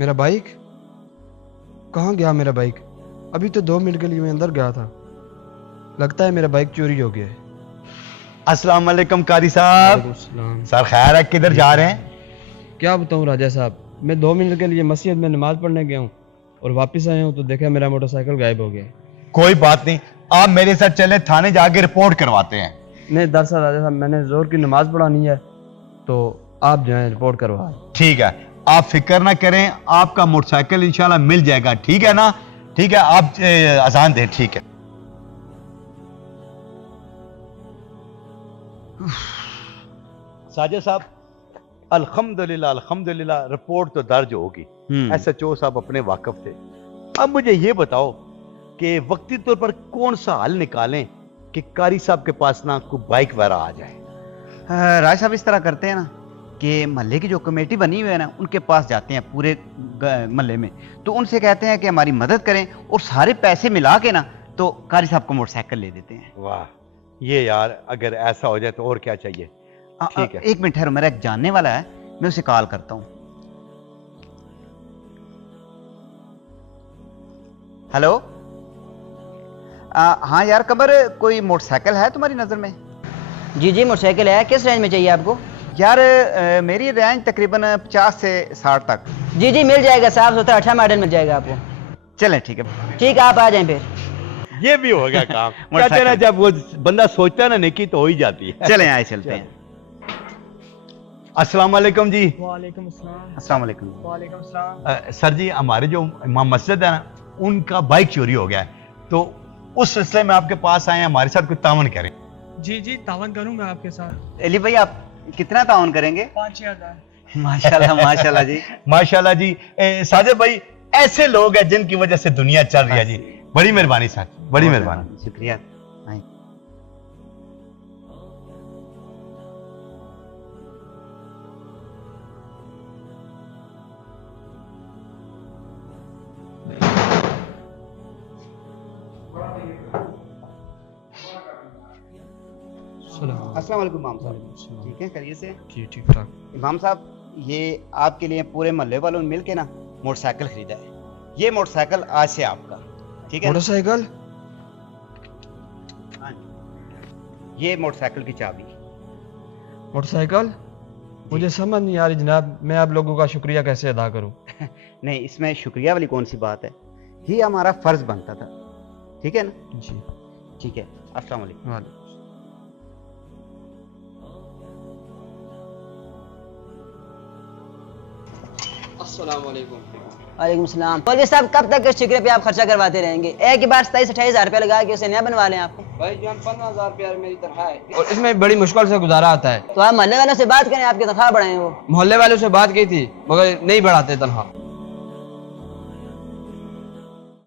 मेरा बाइक कहाँ गया? मेरा बाइक अभी तो 2 मिनट के लिए मैं अंदर गया था। लगता है मेरा बाइक चोरी हो गया है। अस्सलाम वालेकुम कारी साहब। वालेकुम सलाम। सर खैर है, किधर जा रहे हैं? क्या बताऊँ राजा साहब, मैं 2 मिनट के लिए मस्जिद में नमाज पढ़ने गया हूँ और वापस आया हूँ तो देखा मेरा मोटरसाइकिल गायब हो गया है। कोई बात नहीं, आप मेरे साथ चले, थाने जाके रिपोर्ट करवाते हैं। नहीं दरअसल राजा साहब, मैंने जोर की नमाज पढ़ानी है तो आप जो है रिपोर्ट करवाएं। ठीक है, आप फिक्र ना करें, आपका मोटरसाइकिल इंशाल्लाह मिल जाएगा। ठीक है ना? ठीक है, आप अजान दें। ठीक है साजिद साहब, अल्हम्दुलिल्लाह अल्हम्दुलिल्लाह, रिपोर्ट तो दर्ज होगी। SHO साहब अपने वाकफ थे। अब मुझे ये बताओ कि वक्ती तौर पर कौन सा हल निकालें कि कारी साहब के पास ना कोई बाइक वगैरह आ जाए। राज साहब इस तरह करते हैं ना कि महल्ले की जो कमेटी बनी हुई है ना, उनके पास जाते हैं पूरे महल्ले में, तो उनसे कहते हैं कि हमारी मदद करें और सारे पैसे मिला के ना तो कारी साहब को मोटरसाइकिल ले देते हैं। वाह, ये यार अगर ऐसा हो जाए तो और क्या चाहिए। ठीक है, एक मिनट ठहरो, मेरा एक जानने वाला है, मैं उसे कॉल करता हूँ। हेलो, हाँ यार कमर, कोई मोटरसाइकिल है तुम्हारी नज़र में? जी जी मोटरसाइकिल है। किस रेंज में चाहिए आपको? यार मेरी रेंज तकरीबन 50 से 60 तक। जी जी मिल जाएगा, साफ सुथरा अच्छा मॉडल मिल जाएगा आपको। चलें ठीक है। ठीक है, आप आ जाएं फिर। ये भी हो गया काम। कहते हैं ना, जब वो बंदा सोचता है ना नेकी तो हो ही जाती है। चलें आए चलते हैं। अस्सलाम वालेकुम जी। वालेकुम अस्सलाम। अस्सलाम वालेकुम। वालेकुम अस्सलाम। सर जी, हमारे जो इमाम मस्जिद है ना, उनका बाइक चोरी हो गया है, तो उस सिलसिले में आपके पास आए हैं, हमारे साथ कुछ तावन करें। जी जी तावन करूंगा आपके साथ। अली भाई आप कितना ताउन करेंगे? 5-6 हज़ार। माशाल्लाह माशाल्लाह जी। माशाल्लाह जी। साजिद भाई, ऐसे लोग हैं जिनकी वजह से दुनिया चल रही है जी। बड़ी मेहरबानी सर, बड़ी मेहरबानी। शुक्रिया। अस्सलाम वालेकुम इमाम साहब। ठीक है, करिए से। जी ठीक ठाक। इमाम साहब, ये आपके लिए पूरे मोहल्ले वालों ने मिल के ना मोटरसाइकिल खरीदा है। ये मोटरसाइकिल आज से आपका, ठीक है? मोटरसाइकिल? हाँ, ये मोटरसाइकिल की चाबी। मोटरसाइकिल? मुझे समझ नहीं आ रही जनाब, मैं आप लोगों का शुक्रिया कैसे अदा करूं? नहीं, इसमें शुक्रिया वाली कौन सी बात है, ये हमारा फर्ज बनता था। ठीक है ना? जी ठीक है, अस्सलाम वालेकुम। वालेकुम। अस्सलाम वालेकुम। वालेकुम सलाम। मौलवी साहब, कब तक इस ठिकरे पे आप खर्चा करवाते रहेंगे? एक ही बार 27-28 हज़ार रुपया लगा के उसे नया बनवा लें आपको। भाई जान 15,000 रुपया मेरी तनख्वाह है और इसमें बड़ी मुश्किल से गुजारा आता है। तो आप मोहल्ले वालों से बात करें, आपकी तनख्वाह बढ़ाएं। वो मोहल्ले वालों से बात की थी मगर नहीं बढ़ाते तनख्वाह।